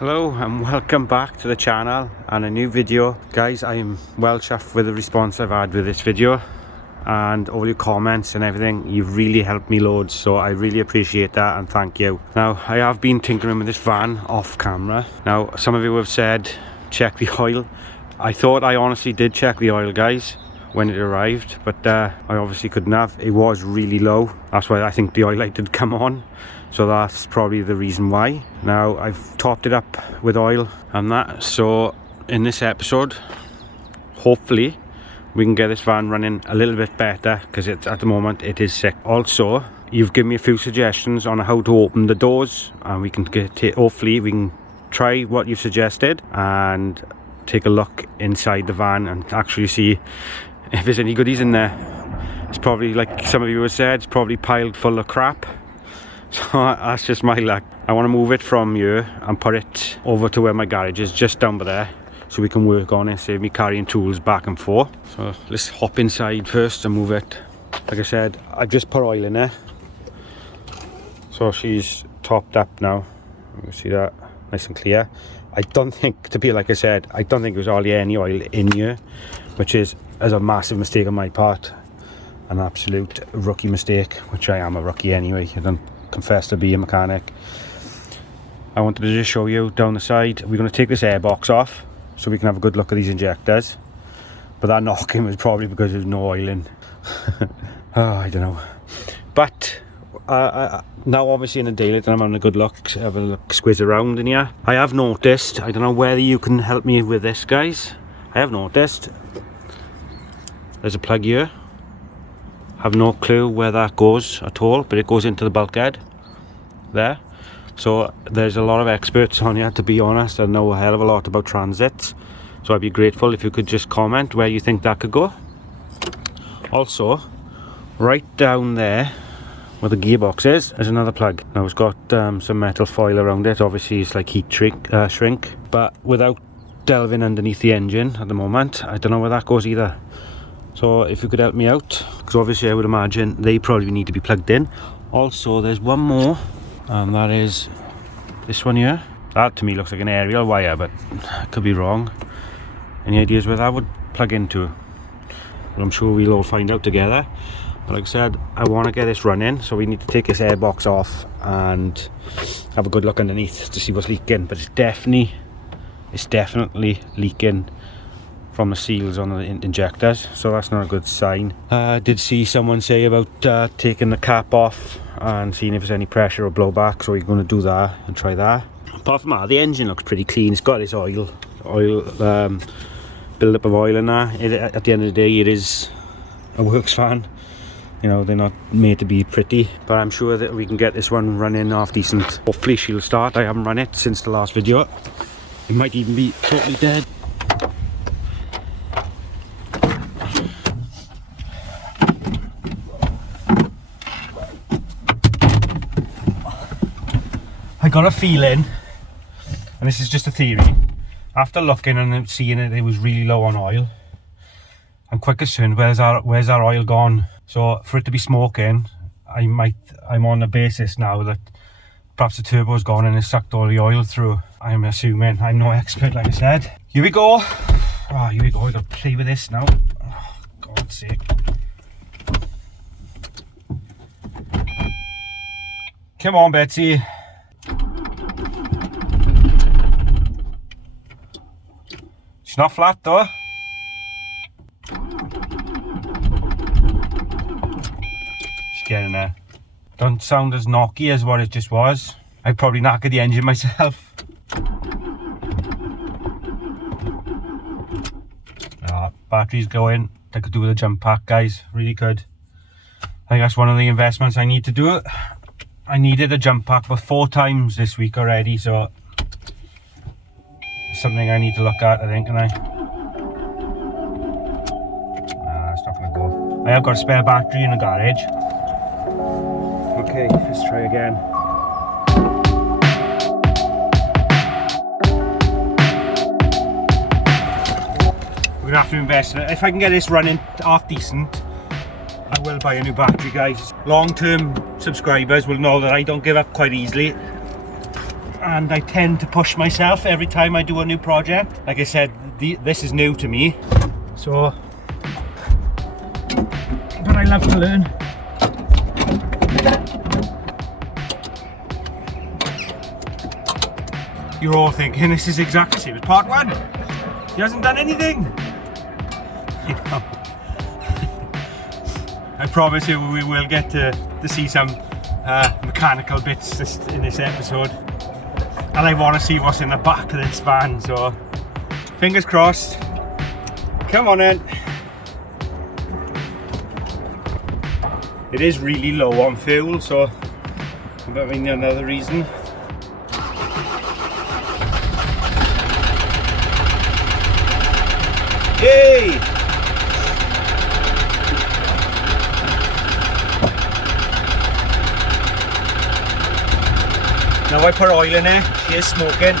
Hello and welcome back to the channel and a new video. Guys, I am well chuffed with the response I've had with this video and all your comments and everything. You've really helped me loads, so I really appreciate that and thank you. Now, I have been tinkering with this van off camera. Now, some of you have said check the oil. I thought I honestly did check the oil, guys, when it arrived, but I obviously couldn't have. It was really low. That's why I think the oil light did come on, so that's probably the reason why. Now I've topped it up with oil and that, so in this episode hopefully we can get this van running a little bit better, because it's at the moment it is sick. Also, you've given me a few suggestions on how to open the doors, and we can hopefully we can try what you've suggested and take a look inside the van and actually see if there's any goodies in there. It's probably, like some of you have said, it's probably piled full of crap, so that's just my luck. I want to move it from here and put it over to where my garage is, just down by there, so we can work on it, save me carrying tools back and forth. So let's hop inside first and move it. Like I said, I just put oil in there, so she's topped up now. You can see that nice and clear. I don't think, to be like I said, I don't think there was hardly any oil in here, which is a massive mistake on my part, an absolute rookie mistake, which I am a rookie anyway. I don't confess to be a mechanic. I wanted to just show you down the side. We're going to take this airbox off so we can have a good look at these injectors, but that knocking was probably because there's no oil in. I don't know, but now obviously in the daylight and I'm having a good look, have a look, squeeze around in here. I have noticed, I don't know whether you can help me with this, guys. I have noticed there's a plug here. I have no clue where that goes at all, but it goes into the bulkhead there. So there's a lot of experts on here, to be honest. I know a hell of a lot about transits, so I'd be grateful if you could just comment where you think that could go. Also, right down there where the gearbox is, there's another plug. Now it's got some metal foil around it. Obviously it's like heat shrink, but without delving underneath the engine at the moment, I don't know where that goes either. So if you could help me out, because obviously I would imagine they probably need to be plugged in. Also, there's one more, and that is this one here. That to me looks like an aerial wire, but I could be wrong. Any ideas where that would plug into? Well, I'm sure we'll all find out together. But like I said, I want to get this running, so we need to take this airbox off and have a good look underneath to see what's leaking. But it's definitely leaking from the seals on the injectors, so that's not a good sign. I did see someone say about taking the cap off and seeing if there's any pressure or blowback, so we're going to do that and try that. Apart from that, the engine looks pretty clean. It's got its oil build up of oil in there. At the end of the day, it is a works van. You know, they're not made to be pretty, but I'm sure that we can get this one running half decent. Hopefully she'll start. I haven't run it since the last video. It might even be totally dead. I got a feeling, and this is just a theory, after looking and seeing it was really low on oil, I'm quite concerned where's our oil gone. So for it to be smoking, I'm on the basis now that perhaps the turbo's gone and it's sucked all the oil through. I'm assuming. I'm no expert, like I said. Here we go. Oh, here we go. I gotta play with this now. Oh, God's sake. Come on, Betsy. It's not flat though. Just getting there. Don't sound as knocky as what it just was. I'd probably knackered the engine myself. Battery's going. I could do with a jump pack, guys. Really could. I think that's one of the investments I need to do. I needed a jump pack for 4 times this week already, so it's something I need to look at, I think, and it's not gonna go. I have got a spare battery in the garage. Okay, let's try again. We're gonna have to invest in it. If I can get this running half decent, I will buy a new battery, guys. Long-term subscribers will know that I don't give up quite easily. and I tend to push myself every time I do a new project. Like I said, this is new to me, so but I love to learn. You're all thinking this is exactly the same as part one. He hasn't done anything. You know. I promise you we will get to see some mechanical bits in this episode, and I want to see what's in the back of this van, so fingers crossed. Come on in. It is really low on fuel, so I mean another reason. Yay! Now I put oil in there, she is smoking.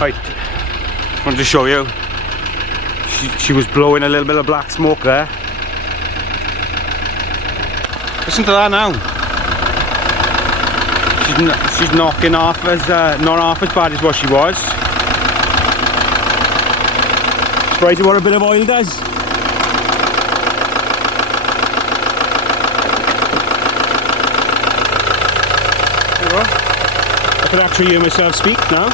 Right, I wanted to show you. She was blowing a little bit of black smoke there. Listen to that now. She's knocking off as not half as bad as what she was. Surprised what a bit of oil does. There you go. I can actually hear myself speak now.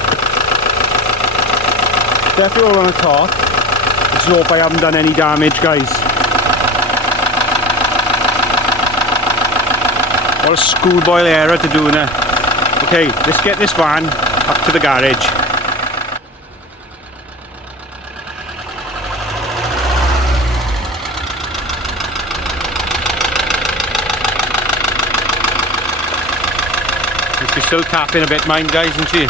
Definitely all on the top. Let's hope I haven't done any damage, guys. What a schoolboy error to do now. Okay, let's get this van up to the garage. She's still tapping a bit, mind, guys, isn't she?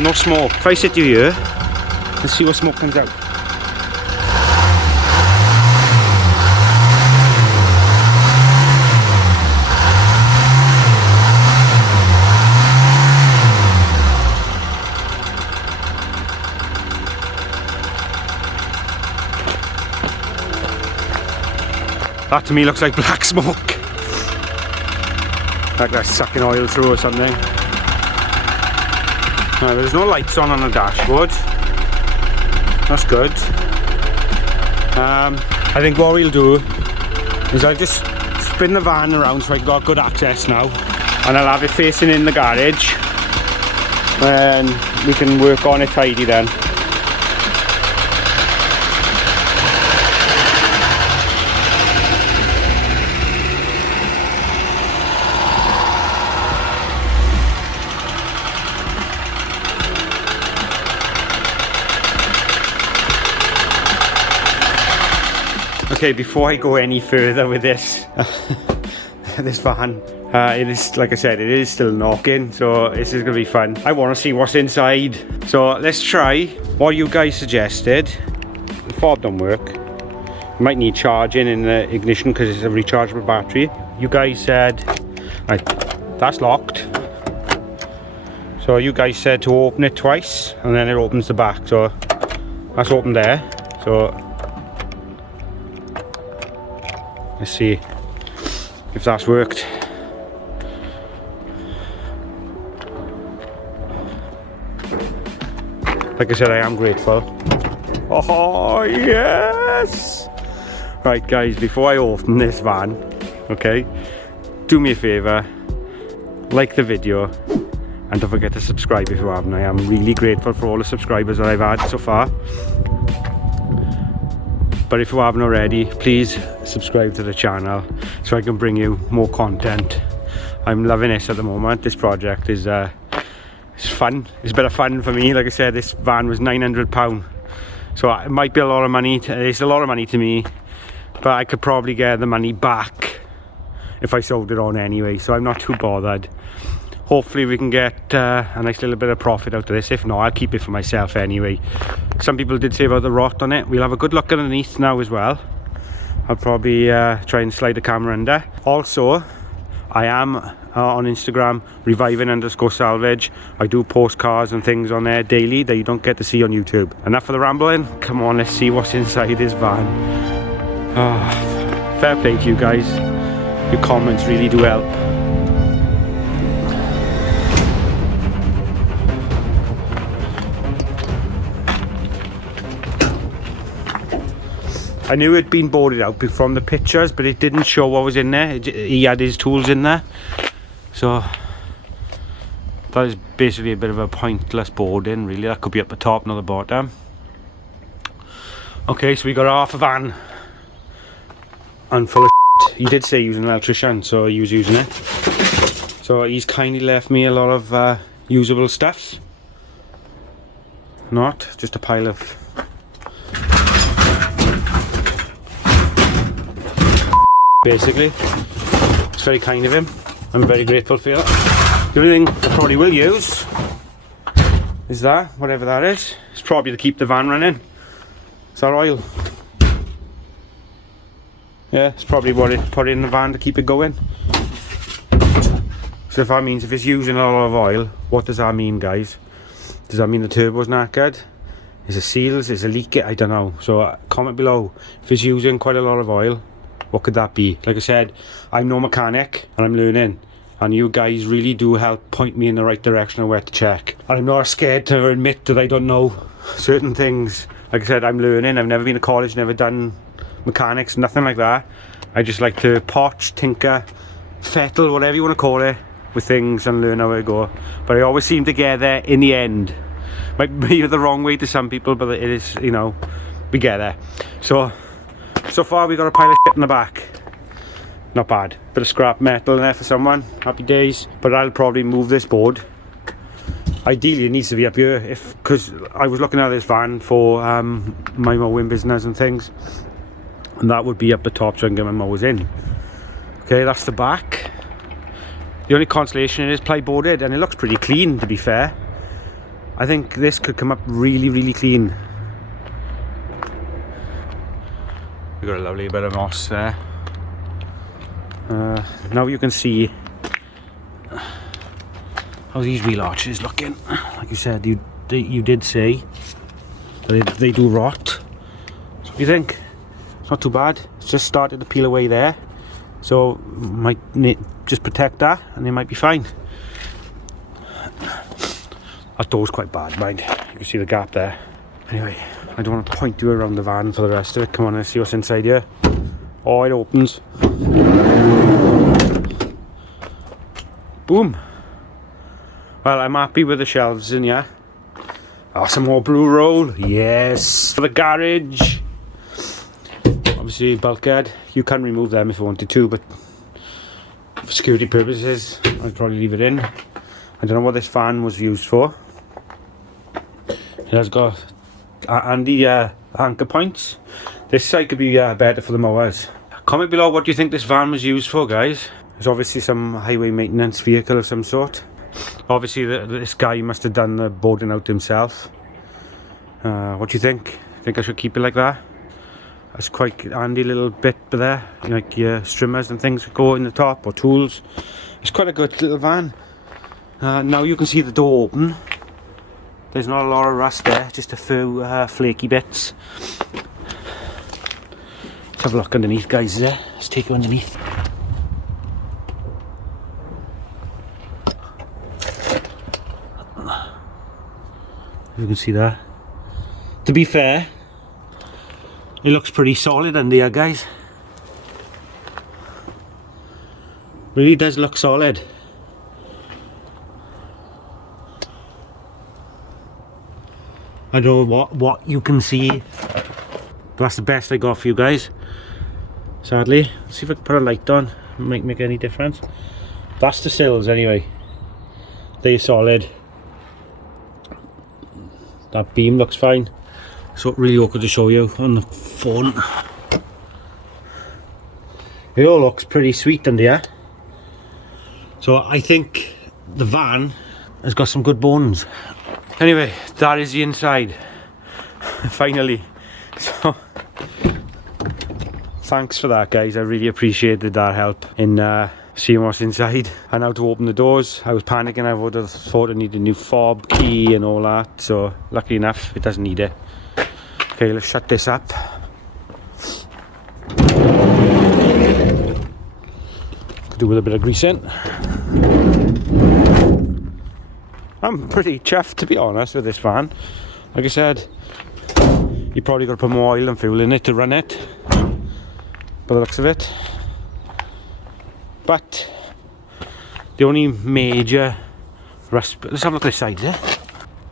No smoke. If I sit you here, let's see what smoke comes out. That to me looks like black smoke. Like they're sucking oil through or something. There's no lights on the dashboard. That's good. I think what we'll do is I'll just spin the van around so I've got good access now, and I'll have it facing in the garage, and we can work on it tidy then. Okay, before I go any further with this this van, it is, like I said, it is still knocking, so this is gonna be fun. I want to see what's inside, so let's try what you guys suggested. The fob don't work. You might need charging in the ignition because it's a rechargeable battery. You guys said, right, that's locked. So you guys said to open it twice and then it opens the back, so that's open there. So let's see if that's worked. Like I said, I am grateful. Oh yes! Right guys, before I open this van, okay, do me a favour, like the video and don't forget to subscribe if you haven't. I am really grateful for all the subscribers that I've had so far. But if you haven't already, please subscribe to the channel so I can bring you more content. I'm loving this at the moment. This project is it's fun. It's a bit of fun for me. Like I said, this van was £900, so it might be a lot of money. It's a lot of money to me, but I could probably get the money back if I sold it on anyway, so I'm not too bothered. Hopefully we can get a nice little bit of profit out of this. If not, I'll keep it for myself anyway. Some people did say about the rot on it. We'll have a good look underneath now as well. I'll probably try and slide the camera under. Also, I am on Instagram, reviving_salvage. I do post cars and things on there daily that you don't get to see on YouTube. Enough of the rambling. Come on, let's see what's inside this van. Oh, fair play to you guys. Your comments really do help. I knew it'd been boarded out from the pictures, but it didn't show what was in there. He had his tools in there, so that is basically a bit of a pointless boarding, really. That could be up the top, not the bottom. Okay, so we got half a van and full of shit. He did say he was an electrician, so he was using it. So he's kindly left me a lot of usable stuff. Not just a pile of basically. It's very kind of him. I'm very grateful for that. The only thing I probably will use is that, whatever that is. It's probably to keep the van running. Is that oil? Yeah, it's probably what it put in the van to keep it going. So if that means if it's using a lot of oil, what does that mean, guys? Does that mean the turbo's knackered? Is it seals? Is it leaking? I don't know. So comment below if it's using quite a lot of oil. What could that be? Like I said, I'm no mechanic and I'm learning, and you guys really do help point me in the right direction of where to check. And I'm not scared to admit that I don't know certain things. Like I said, I'm learning. I've never been to college, never done mechanics, nothing like that. I just like to potch, tinker, fettle, whatever you want to call it, with things and learn how to go. But I always seem to get there in the end. Might be the wrong way to some people, but it is, you know, we get there. So far we got a pile of shit in the back. Not bad. Bit of scrap metal in there for someone. Happy days. But I'll probably move this board. Ideally it needs to be up here, because I was looking at this van for my mowing business and things, and that would be up the top so I can get my mowers in. Okay, that's the back. The only consolation is plyboarded, and it looks pretty clean, to be fair. I think this could come up really, really clean. We got a lovely bit of moss there. Now you can see how these wheel arches looking. Like you said, you did say that they do rot. So what do you think? It's not too bad. It's just started to peel away there, so might just protect that and they might be fine. That door's quite bad, mind. You can see the gap there. Anyway, I don't want to point you around the van for the rest of it. Come on, let's see what's inside here. Oh, it opens. Boom. Well, I'm happy with the shelves in here. Oh, some more blue roll. Yes. For the garage. Obviously, bulkhead. You can remove them if you wanted to, but for security purposes, I'd probably leave it in. I don't know what this fan was used for. It has got handy anchor points. This side could be better for the mowers. Comment below what you think this van was used for, guys. It's obviously some highway maintenance vehicle of some sort. Obviously this guy must have done the boarding out himself. What do you think? Think I should keep it like that? That's quite handy little bit there, like your trimmers and things go in the top, or tools. It's quite a good little van. Now you can see the door open. There's not a lot of rust there, just a few flaky bits. Let's have a look underneath, guys. Let's take you underneath. You can see that. To be fair, it looks pretty solid under here, guys. Really does look solid. I don't know what you can see, but that's the best I got for you guys, sadly. Let's see if I can put a light on. Might make any difference. That's the sills anyway. They're solid. That beam looks fine. So really awkward to show you on the phone. It all looks pretty sweet under here. So I think the van has got some good bones. Anyway, that is the inside. Finally. So thanks for that, guys. I really appreciated that help in seeing what's inside and how to open the doors. I was panicking. I would have thought I needed a new fob key and all that, so luckily enough it doesn't need it. Okay, let's shut this up. Could do with a bit of greasing. I'm pretty chuffed, to be honest, with this van. Like I said, You probably got to put more oil and fuel in it to run it, by the looks of it. But the only major rust, let's have a look at this side there.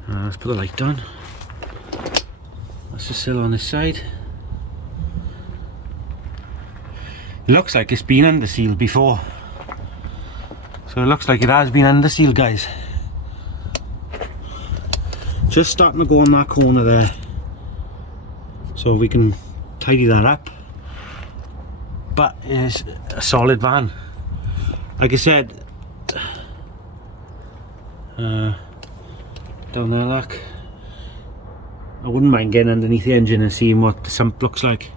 Let's put the light on. That's the sill on this side. It looks like it's been under sealed before. So it looks like it has been under sealed, guys. Just starting to go on that corner there. So we can tidy that up. But it's a solid van. Like I said, down there, look. I wouldn't mind getting underneath the engine and seeing what the sump looks like.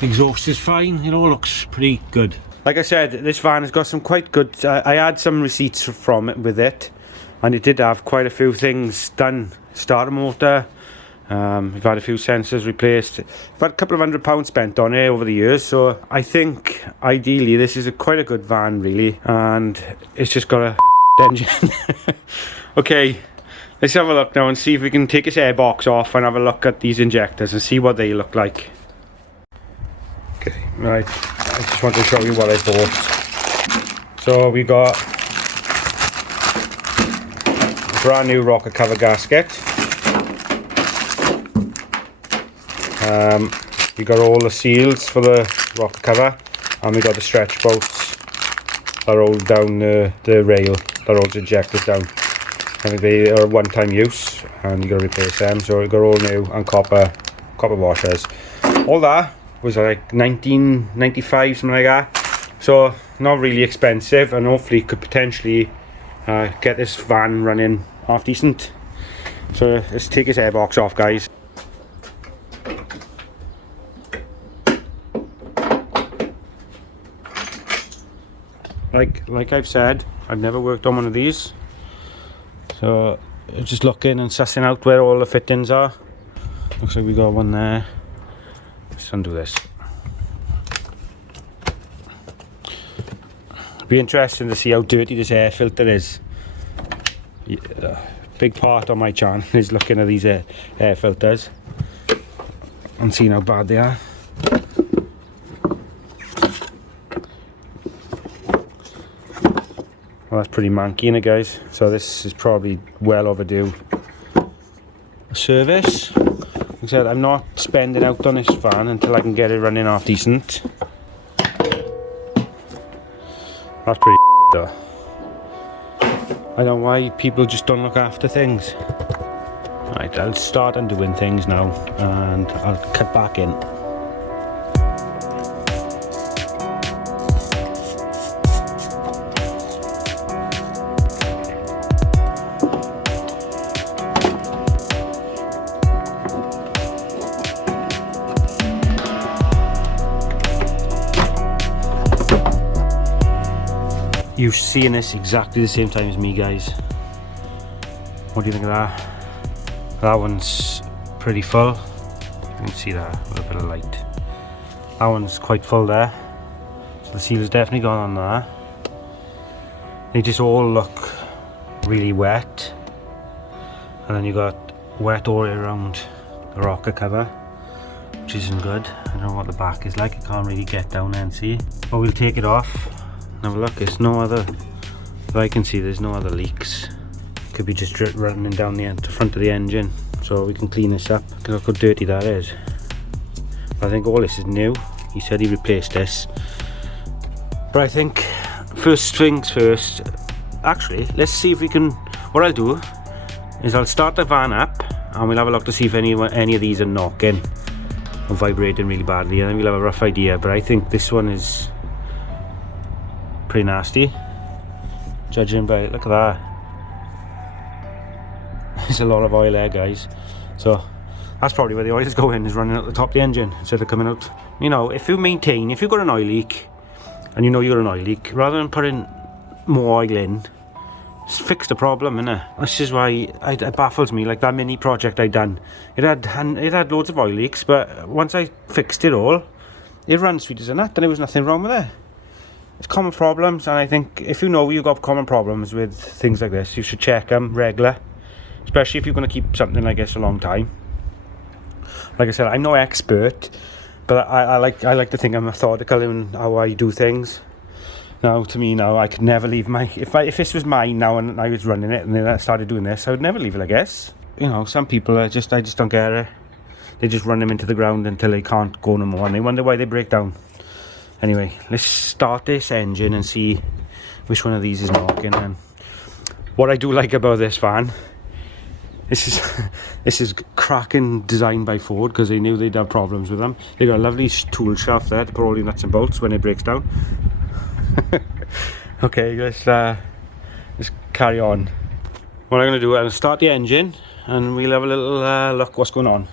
Exhaust is fine, it all looks pretty good. Like I said, this van has got some quite good, I had some receipts from it with it, and it did have quite a few things done. Starter motor, we've had a few sensors replaced. We've had a couple of £100 spent on it over the years, so I think ideally this is quite a good van really, and it's just got a engine. Okay, let's have a look now and see if we can take this airbox off and have a look at these injectors and see what they look like. Okay, right, I just want to show you what I bought. So we got a brand new rocker cover gasket. We got all the seals for the rocker cover, and we got the stretch bolts that hold down the rail that holds the injectors down. I think they are one-time use and you got to replace them, so we got all new and copper washers. All that was like 1995, something like that, so not really expensive, and hopefully could potentially get this van running half decent. So let's take this airbox off, guys. Like I've said, I've never worked on one of these, so just looking and sussing out where all the fittings are. Looks like we got one there. Let's undo this. Be interesting to see how dirty this air filter is. Big part of my channel is looking at these air filters and seeing how bad they are. Well, that's pretty manky in it, guys, so this is probably well overdue a service. Like I said, I'm not spending out on this van until I can get it running half decent. That's pretty though. I don't know why people just don't look after things. Right, I'll start undoing things now and I'll cut back in. You're seeing this exactly the same time as me, guys. What do you think of that? That one's pretty full. You can see that, a little bit of light. That one's quite full there. So the seal has definitely gone on there. They just all look really wet. And then you got wet all around the rocker cover, which isn't good. I don't know what the back is like, I can't really get down there and see. But we'll take it off. Have a look, it's no other, if I can see there's no other leaks. Could be just drip running down the front of the engine, so we can clean this up. Look how dirty that is. I think all this is new. He said he replaced this, but I think first things first, actually let's see if we can, what I'll do is I'll start the van up and we'll have a look to see if any of these are knocking or vibrating really badly, and then we'll have a rough idea. But I think this one is pretty nasty, judging by, look at that. There's a lot of oil there, guys, so that's probably where the oil is going, is running out the top of the engine instead of coming out. You know, if you've got an oil leak and you know you've got an oil leak, rather than putting more oil in, just fix the problem, innit? This is why it baffles me. Like that mini project I done, it had loads of oil leaks, but once I fixed it all, it ran sweet as a nut and there was nothing wrong with it. It's common problems, and I think if you know you've got common problems with things like this, you should check them regular, especially if you're going to keep something like this a long time. Like I said, I'm no expert, but I like to think I'm methodical in how I do things. Now, to me now, I could never leave my... If this was mine now and I was running it and then I started doing this, I would never leave it, I guess. You know, some people are just... I just don't get it. They just run them into the ground until they can't go no more, and they wonder why they break down. Anyway, let's start this engine and see which one of these is knocking. And what I do like about this van, this is cracking design by Ford, because they knew they'd have problems with them. They got a lovely tool shelf there to put all the nuts and bolts when it breaks down. Okay, let's carry on. What I'm going to do, I'll start the engine and we'll have a little look what's going on.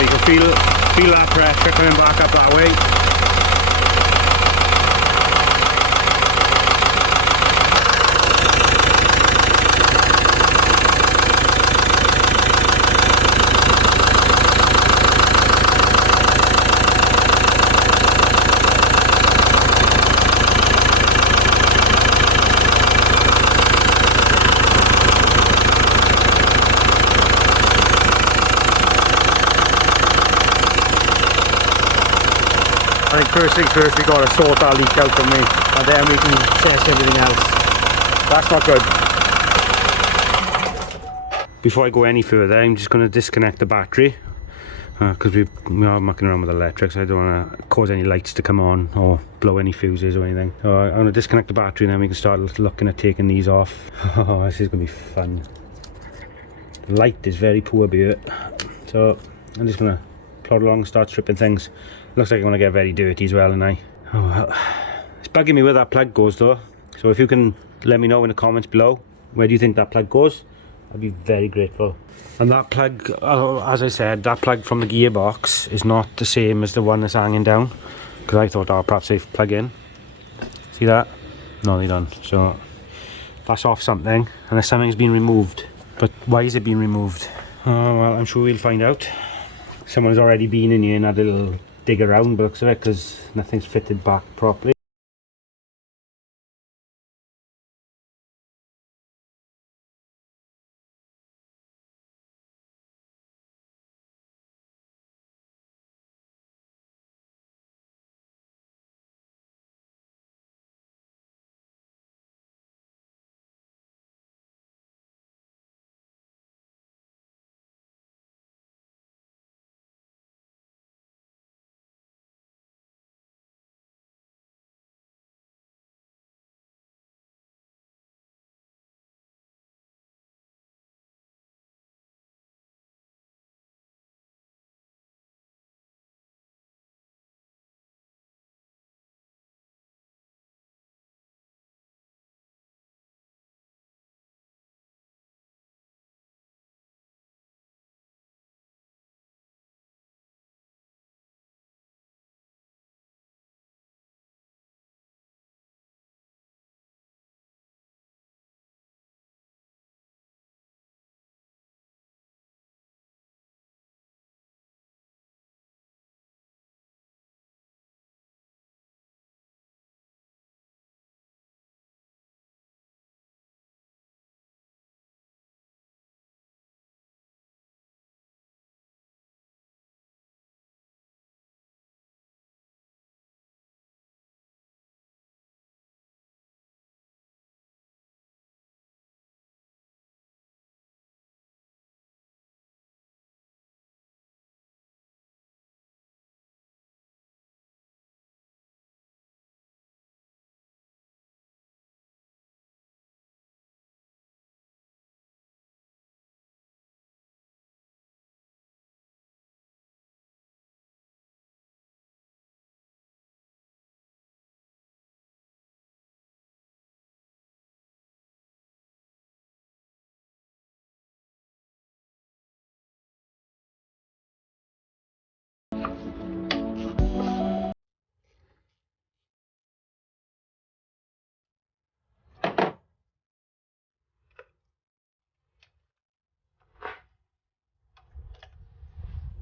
You can feel that pressure coming back up that way. I think first things first, we got to sort that leak out from me, and then we can test everything else. That's not good. Before I go any further, I'm just going to disconnect the battery, because we are mucking around with electrics. I don't want to cause any lights to come on or blow any fuses or anything. So I'm going to disconnect the battery and then we can start looking at taking these off. Oh, this is going to be fun. The light is very poor here, so I'm just going to plod along and start stripping things. Looks like I'm going to get very dirty as well, and oh well. It's bugging me where that plug goes though, so if you can let me know in the comments below, where do you think that plug goes? I'd be very grateful. And that plug, as I said, that plug from the gearbox is not the same as the one that's hanging down, because I thought, oh, perhaps they plug in. See that? No, they don't. So that's off something, unless something's been removed. But why is it being removed? Oh well, I'm sure we'll find out. Someone's already been in here and had a little dig around by the looks of it, because nothing's fitted back properly.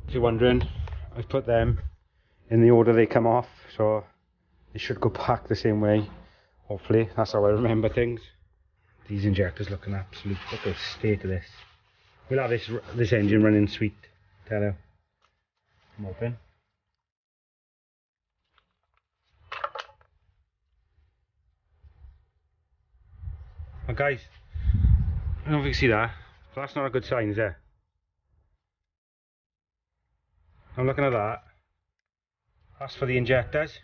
If you're wondering, I've put them in the order they come off, so they should go back the same way. Hopefully, that's how I remember things. These injectors look an absolute, look at the state of this. We'll have this engine running sweet, tell you. I'm hoping. Well guys, I don't know if you can see that, but that's not a good sign, is it? I'm looking at that. That's for the injectors.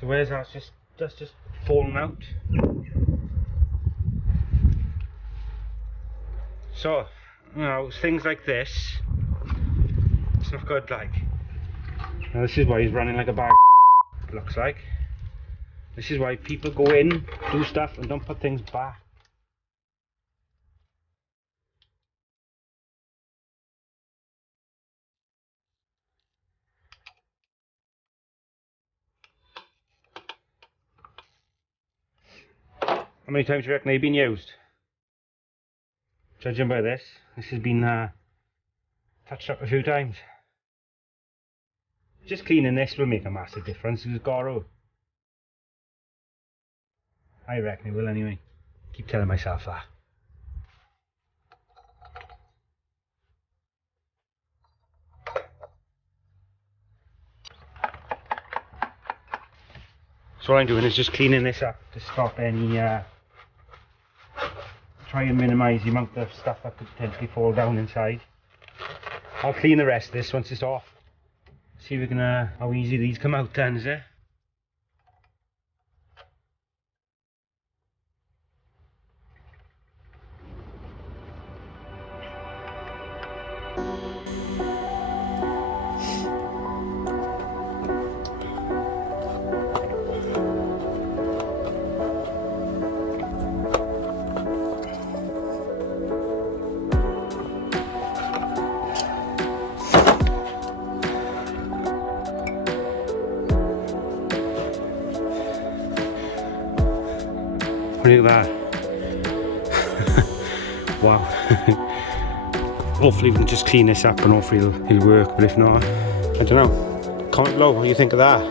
So where's that? That's just fallen out. So, you know, things like this, it's not good, like. Now this is why he's running like a bag, looks like. This is why people go in, do stuff and don't put things back. How many times do you reckon they've been used? Judging by this has been touched up a few times. Just cleaning this will make a massive difference. It's Goro. I reckon it will anyway. Keep telling myself that. So what I'm doing is just cleaning this up to stop any try and minimise the amount of stuff that could potentially fall down inside. I'll clean the rest of this once it's off. See if we can how easy these come out then, is it? Look at that. Wow. Hopefully we can just clean this up and hopefully it'll work, but if not, I don't know. Comment below what you think of that.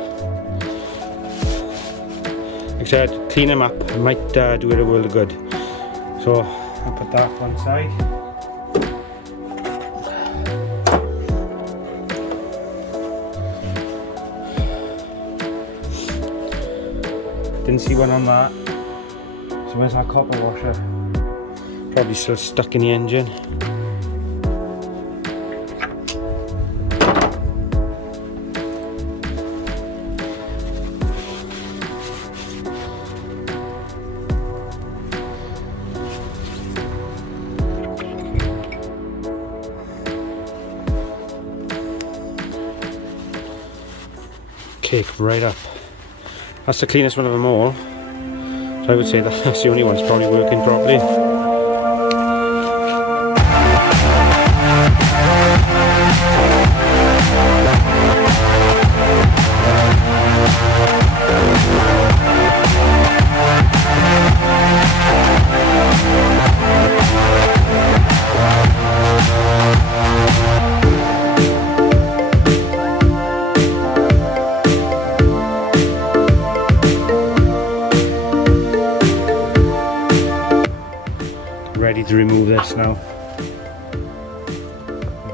Like I said, clean them up, it might do it a world of good. So I'll put that one side. Didn't see one on that. So where's our copper washer? Probably still stuck in the engine. Cake right up. That's the cleanest one of them all. So I would say that's the only one that's probably working properly. Ready to remove this now.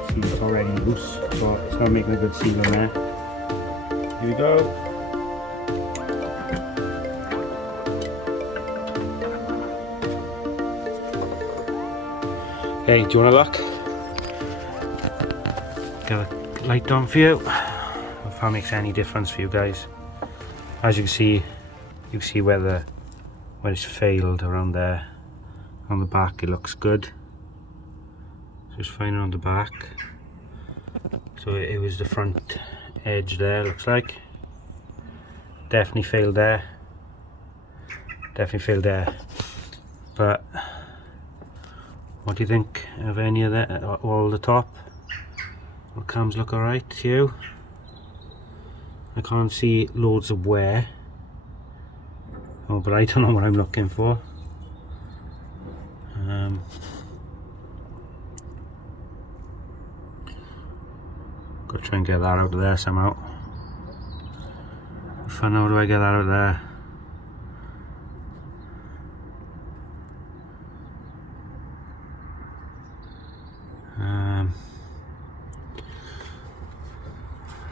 See, it's already loose, so it's not making a good seal in there. Here we go. Hey, do you want to look? Got a light on for you. If that makes any difference for you guys. As you can see where it's failed around there. On the back it looks good, so it's fine on the back. So it was the front edge there, looks like. Definitely failed there. Definitely failed there. But what do you think of any of that? All the top? All cams look alright to you? I can't see loads of wear. Oh, but I don't know what I'm looking for. Gotta try and get that out of there somehow. Fun, how do I get that out of there?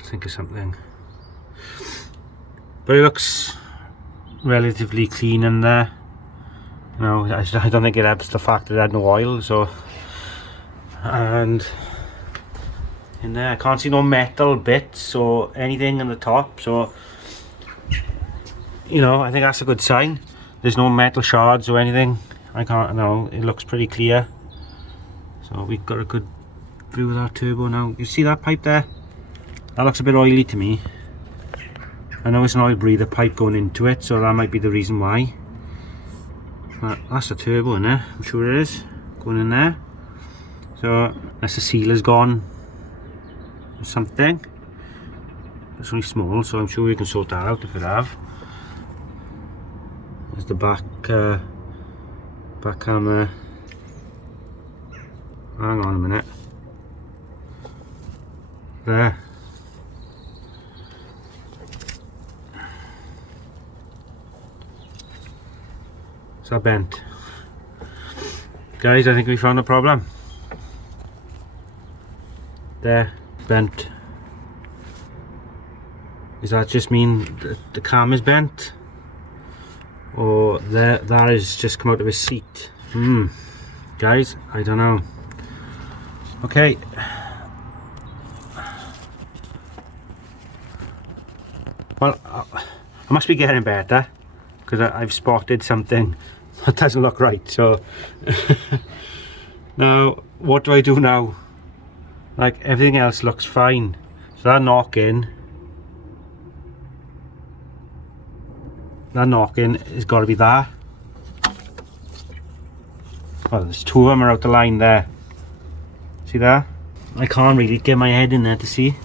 Think of something. But it looks relatively clean in there. You know, I don't think it helps the fact that it had no oil, so. And in there I can't see no metal bits or anything in the top, so you know, I think that's a good sign. There's no metal shards or anything. I can't know, it looks pretty clear. So we've got a good view of that turbo now. You see that pipe there? That looks a bit oily to me. I know it's an oil breather pipe going into it, so that might be the reason why. But that's the turbo in there, I'm sure it is, going in there. So unless the sealer's gone or something. It's only small, so I'm sure we can sort that out if it have. There's the back camera. Hang on a minute. There. Is that bent? Guys, I think we found a problem. There, bent. Does that just mean that the cam is bent? Or that has just come out of his seat? Guys, I don't know. Okay. Well, I must be getting better, because I've spotted something that doesn't look right, so now what do I do now? Like, everything else looks fine, so that knocking has got to be there. Oh, there's two of them are out the line there. See that? I can't really get my head in there to see.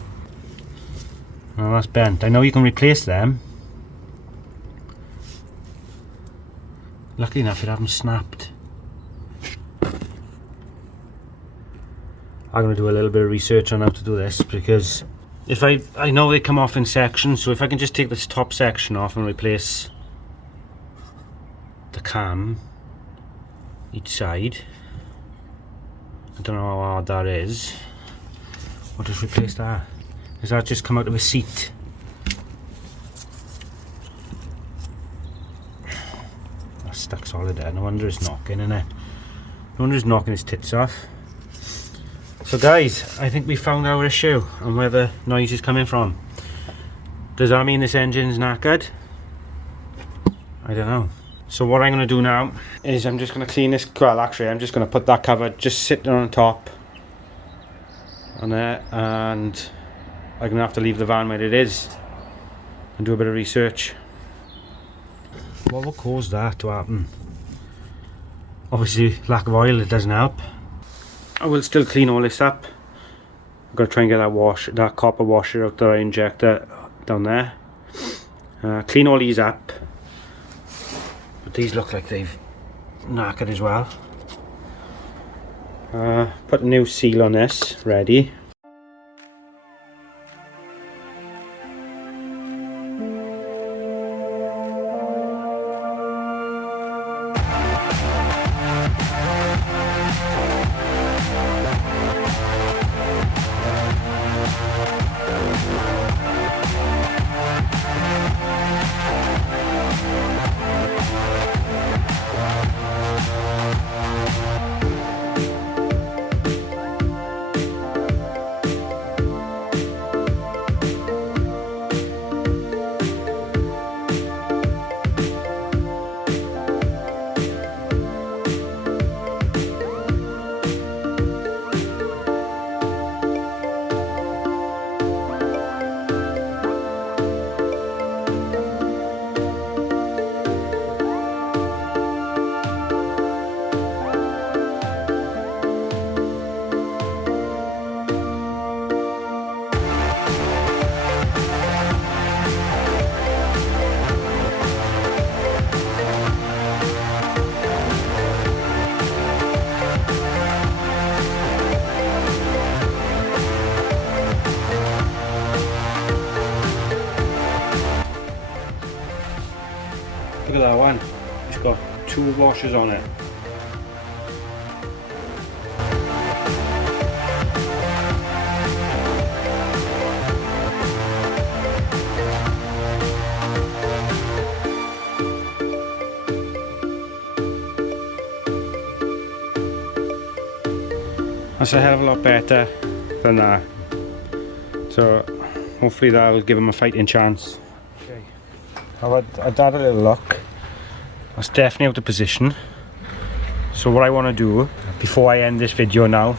Oh, that's bent. I know you can replace them. Lucky enough it hasn't snapped. I'm going to do a little bit of research on how to do this, because if I know they come off in sections, so if I can just take this top section off and replace the cam each side. I don't know how hard that is. I'll just replace that. Does that just come out of a seat? That's stuck solid there. No wonder it's knocking, innit? No wonder it's knocking his tits off. So guys, I think we found our issue and where the noise is coming from. Does that mean this engine's knackered? I don't know. So what I'm going to do now is I'm just going to clean this. Well, actually I'm just going to put that cover just sitting on top on there, and I'm going to have to leave the van where it is and do a bit of research. What will cause that to happen? Obviously lack of oil, it doesn't help. I will still clean all this up. I've got to try and get that copper washer out the injector down there. Clean all these up. But these look like they've knackered as well. Put a new seal on this, ready. Look at that one. It's got 2 washers on it. That's a hell of a lot better than that. So hopefully that'll give him a fighting chance. Okay. I've had a little look. That's definitely out of position. So what I want to do, before I end this video now,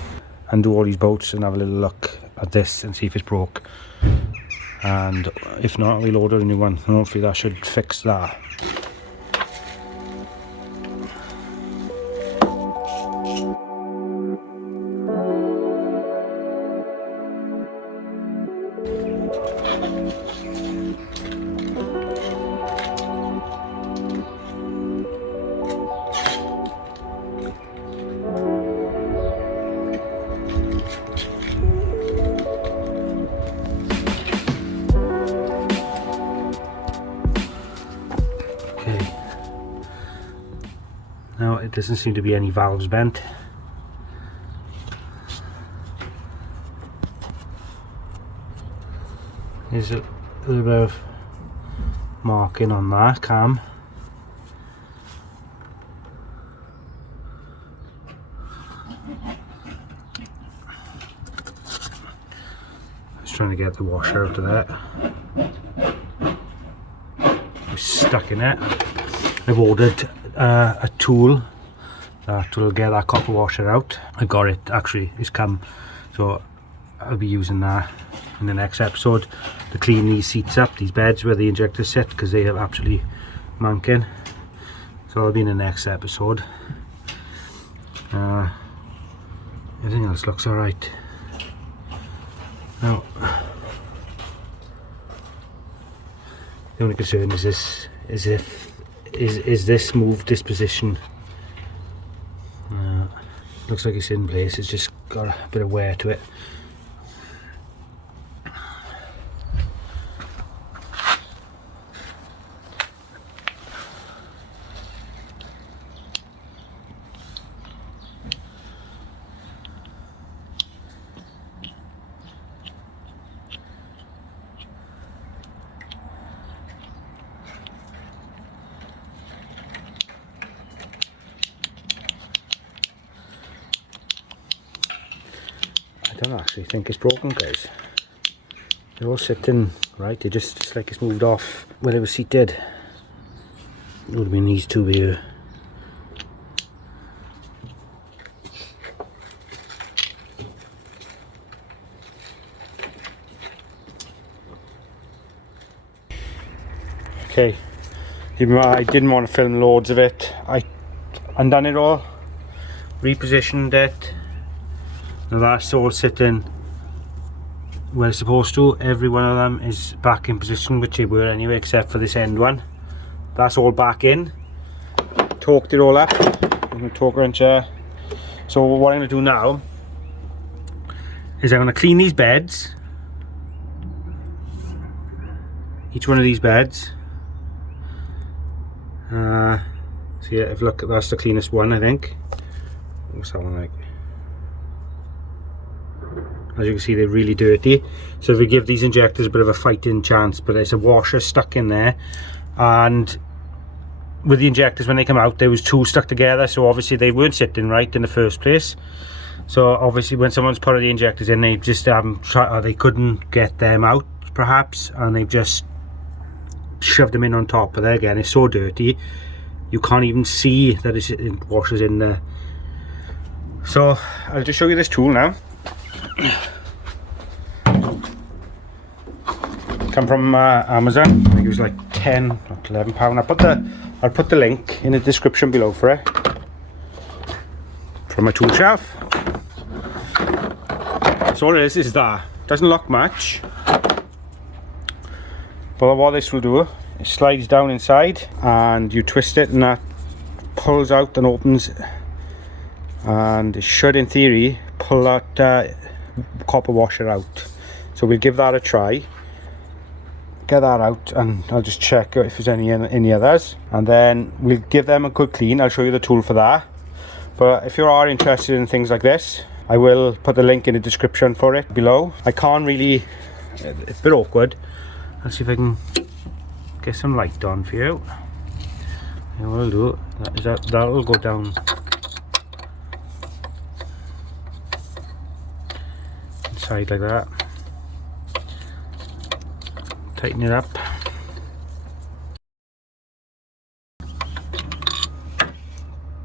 undo all these bolts and have a little look at this and see if it's broke. And if not, we'll order a new one, and hopefully that should fix that. Now it doesn't seem to be any valves bent. There's a little bit of marking on that cam. Just trying to get the washer out of that. It's stuck in it. I've ordered a tool that will get that copper washer out. I got it, actually, it's come, so I'll be using that in the next episode to clean these seats up, these beds where the injectors sit, because they are absolutely manking. So I'll be in the next episode. Everything else looks alright. Now, the only concern is this, is this moved this position. Looks like it's in place, it's just got a bit of wear to it. I don't actually think it's broken, guys. They're all sitting right, they just like it's moved off where it was seated. It would have been these two here. Okay, even though I didn't want to film loads of it, I undone it all, repositioned it. Now that's all sitting where it's supposed to. Every one of them is back in position, which they were anyway, except for this end one. That's all back in. Torqued it all up. I'm going to torque wrench there. So what I'm going to do now is I'm going to clean these beds. Each one of these beds. So yeah, if look, that's the cleanest one, I think. What's that one like? As you can see, they're really dirty, so if we give these injectors a bit of a fighting chance. But there's a washer stuck in there, and with the injectors, when they come out, there was 2 stuck together, so obviously they weren't sitting right in the first place. So obviously when someone's put the injectors in, they just haven't tried, or they couldn't get them out perhaps, and they've just shoved them in on top. But there again, it's so dirty you can't even see that it washes in there. So I'll just show you this tool now. Come from Amazon. I think it was like £10 or £11. I'll put the link in the description below for it. From my tool shelf. So all it is that. Doesn't look much. But what this will do, it slides down inside and you twist it and that pulls out and opens, and it should in theory pull that copper washer out. So we'll give that a try, get get that out and I'll just check if there's any others, and then we'll give them a good clean. I'll show you the tool for that. But if you are interested in things like this, I will put the link in the description for it below. I can't really, it's a bit awkward. Let's see if I can get some light on for you. And what I'll do, that'll go down inside like that. Tighten it up.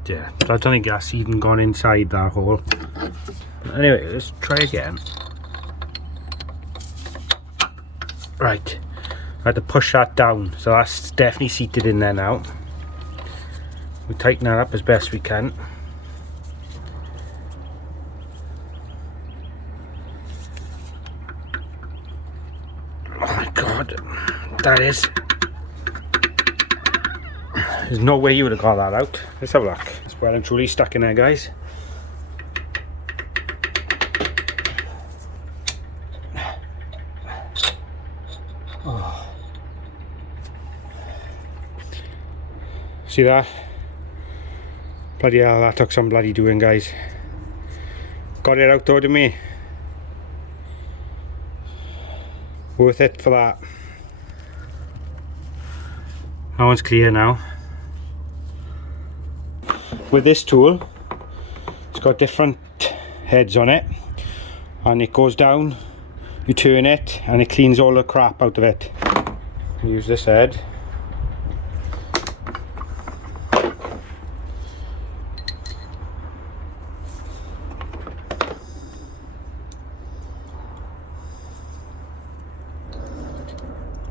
Yeah, I don't think that's even gone inside that hole. Anyway, let's try again. Right, I had to push that down, so that's definitely seated in there now. We tighten that up as best we can. Oh my god, that is... There's no way you would have got that out. Let's have a look. It's well and truly stuck in there, guys. Oh. See that? Bloody hell, that took some bloody doing, guys. Got it out though, didn't we? Worth it for that. That one's clear now. With this tool, it's got different heads on it, and it goes down, you turn it, and it cleans all the crap out of it. Use this head.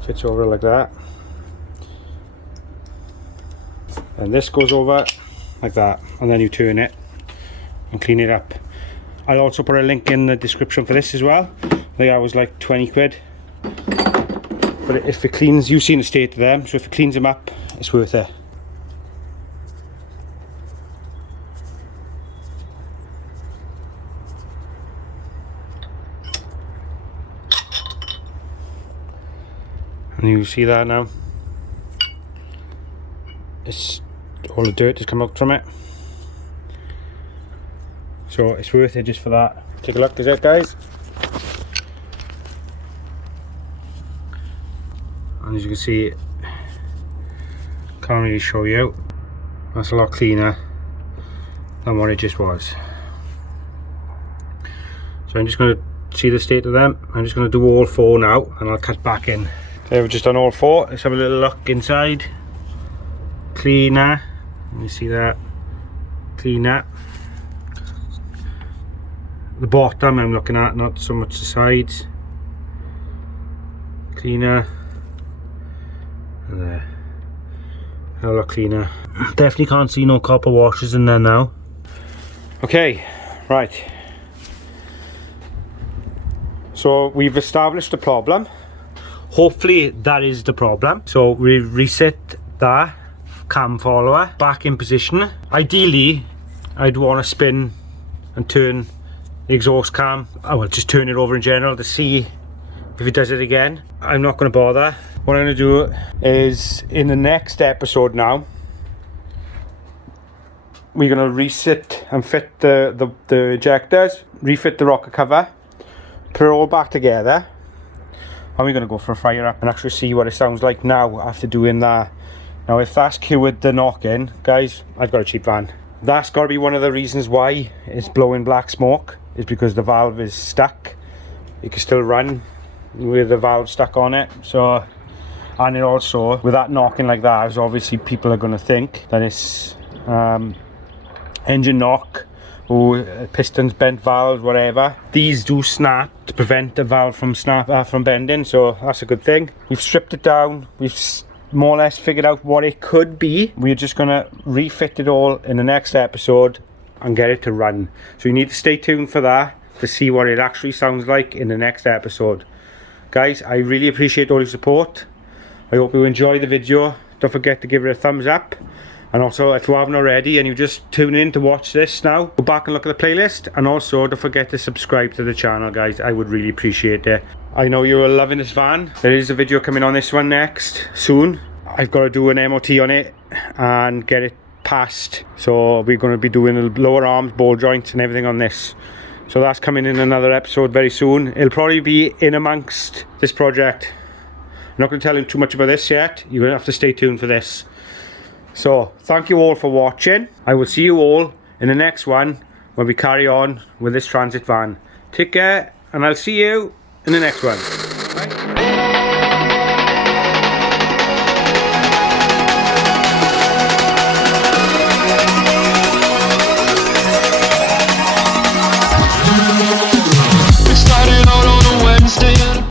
Fits over like that, and this goes over like that, and then you turn it and clean it up. I'll also put a link in the description for this as well. I think that was like 20 quid, but if it cleans, you've seen the state of them, so if it cleans them up, it's worth it. And you see that now, it's all the dirt has come out from it, so it's worth it just for that. Take a look, is it, guys? And as you can see, can't really show you, that's a lot cleaner than what it just was. So I'm just going to see the state of them. I'm just going to do all four now, and I'll cut back in. Okay, we've just done all four. Let's have a little look inside. Cleaner, you see that? Cleaner. The bottom I'm looking at, not so much the sides. Cleaner. And there. A lot cleaner. Definitely can't see no copper washers in there now. Okay, right. So we've established the problem. Hopefully that is the problem. So we reset that cam follower back in position. Ideally, I'd want to spin and turn the exhaust cam. I will just turn it over in general to see if it does it again. I'm not going to bother. What I'm going to do is, in the next episode now, we're going to reset and fit the ejectors, refit the rocker cover, put it all back together, and we're going to go for a fire up and actually see what it sounds like now after doing that. Now if that's cured the knock-in, guys, I've got a cheap van. That's got to be one of the reasons why it's blowing black smoke, is because the valve is stuck. It can still run with the valve stuck on it. So, and it also, with that knocking like that, as obviously people are going to think that it's engine knock, or pistons bent, valves, whatever. These do snap to prevent the valve from from bending, so that's a good thing. We've stripped it down. We've more or less figured out what it could be. We're just gonna refit it all in the next episode and get it to run. So you need to stay tuned for that to see what it actually sounds like in the next episode. Guys, I really appreciate all your support. I hope you enjoy the video. Don't forget to give it a thumbs up, And also, if you haven't already and you just tune in to watch this now, go back and look at the playlist. And also, don't forget to subscribe to the channel, guys. I would really appreciate it. I know you're loving this van. There is a video coming on this one next, soon. I've got to do an MOT on it and get it passed. So we're going to be doing the lower arms, ball joints and everything on this. So that's coming in another episode very soon. It'll probably be in amongst this project. I'm not going to tell you too much about this yet. You're going to have to stay tuned for this. So, thank you all for watching. I will see you all in the next one when we carry on with this transit van. Take care, and I'll see you in the next one.